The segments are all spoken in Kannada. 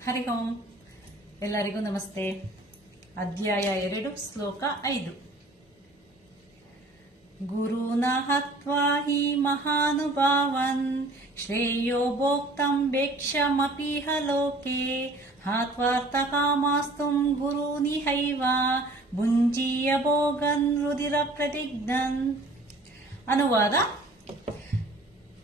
ಹರಿ ಓಂ. ಎಲ್ಲರಿಗೂ ನಮಸ್ತೆ. ಅಧ್ಯಾಯ 2 ಶ್ಲೋಕ 5. ಗುರುನ ಹತ್ವಾ ಹಿ ಮಹಾನುಭಾವನ್ ಶ್ರೇಯೋ ಭೋಕ್ತಂ ವೇಕ್ಷಮಪೀಹ ಲೋಕೆ ಹಾತ್ವಾರ್ಥಕಾಮಾಸ್ತುಂ ಗುರುನಿಹೈವ ಭುಂಜೀಯ ಭೋಗನ್ ರುದಿರ ಪ್ರತಿಜ್ಞನ್. ಅನುವಾದ: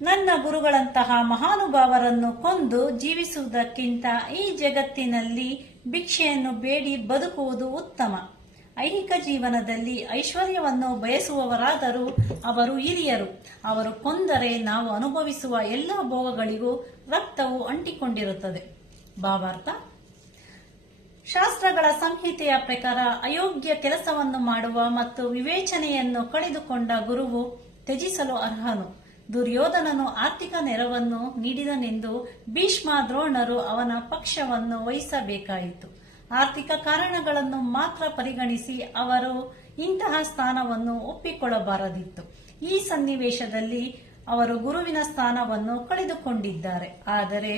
ನನ್ನ ಗುರುಗಳಂತಹ ಮಹಾನುಭಾವರನ್ನು ಕೊಂದು ಜೀವಿಸುವುದಕ್ಕಿಂತ ಈ ಜಗತ್ತಿನಲ್ಲಿ ಭಿಕ್ಷೆಯನ್ನು ಬೇಡಿ ಬದುಕುವುದು ಉತ್ತಮ. ಐಹಿಕ ಜೀವನದಲ್ಲಿ ಐಶ್ವರ್ಯವನ್ನು ಬಯಸುವವರಾದರೂ ಅವರು ಹಿರಿಯರು. ಅವರು ಕೊಂದರೆ ನಾವು ಅನುಭವಿಸುವ ಎಲ್ಲ ಭೋಗಗಳಿಗೂ ರಕ್ತವು ಅಂಟಿಕೊಂಡಿರುತ್ತದೆ. ಭಾವಾರ್ಥ: ಶಾಸ್ತ್ರಗಳ ಸಂಹಿತೆಯ ಪ್ರಕಾರ ಅಯೋಗ್ಯ ಕೆಲಸವನ್ನು ಮಾಡುವ ಮತ್ತು ವಿವೇಚನೆಯನ್ನು ಕಳೆದುಕೊಂಡ ಗುರುವು ತ್ಯಜಿಸಲು ಅರ್ಹನು. ದುರ್ಯೋಧನನು ಆರ್ಥಿಕ ನೆರವನ್ನು ನೀಡಿದನೆಂದು ಭೀಷ್ಮ ದ್ರೋಣರು ಅವನ ಪಕ್ಷವನ್ನು ವಹಿಸಬೇಕಾಯಿತು. ಆರ್ಥಿಕ ಕಾರಣಗಳನ್ನು ಮಾತ್ರ ಪರಿಗಣಿಸಿ ಅವರು ಇಂತಹ ಸ್ಥಾನವನ್ನು ಒಪ್ಪಿಕೊಳ್ಳಬಾರದಿತ್ತು. ಈ ಸನ್ನಿವೇಶದಲ್ಲಿ ಅವರು ಗುರುವಿನ ಸ್ಥಾನವನ್ನು ಕಳೆದುಕೊಂಡಿದ್ದಾರೆ. ಆದರೆ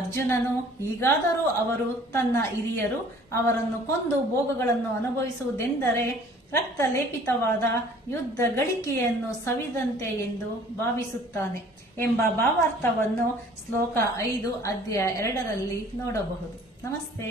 ಅರ್ಜುನನು ಈಗಾದರೂ ಅವರು ತನ್ನ ಹಿರಿಯರು, ಅವರನ್ನು ಕೊಂದು ಭೋಗಗಳನ್ನು ಅನುಭವಿಸುವುದೆಂದರೆ ರಕ್ತ ಲೇಪಿತವಾದ ಯುದ್ಧ ಗಳಿಕೆಯನ್ನು ಸವಿದಂತೆ ಎಂದು ಭಾವಿಸುತ್ತಾನೆ ಎಂಬ ಭಾವಾರ್ಥವನ್ನು ಶ್ಲೋಕ 5 ಅಧ್ಯಾಯ 2ರಲ್ಲಿ ನೋಡಬಹುದು. ನಮಸ್ತೆ.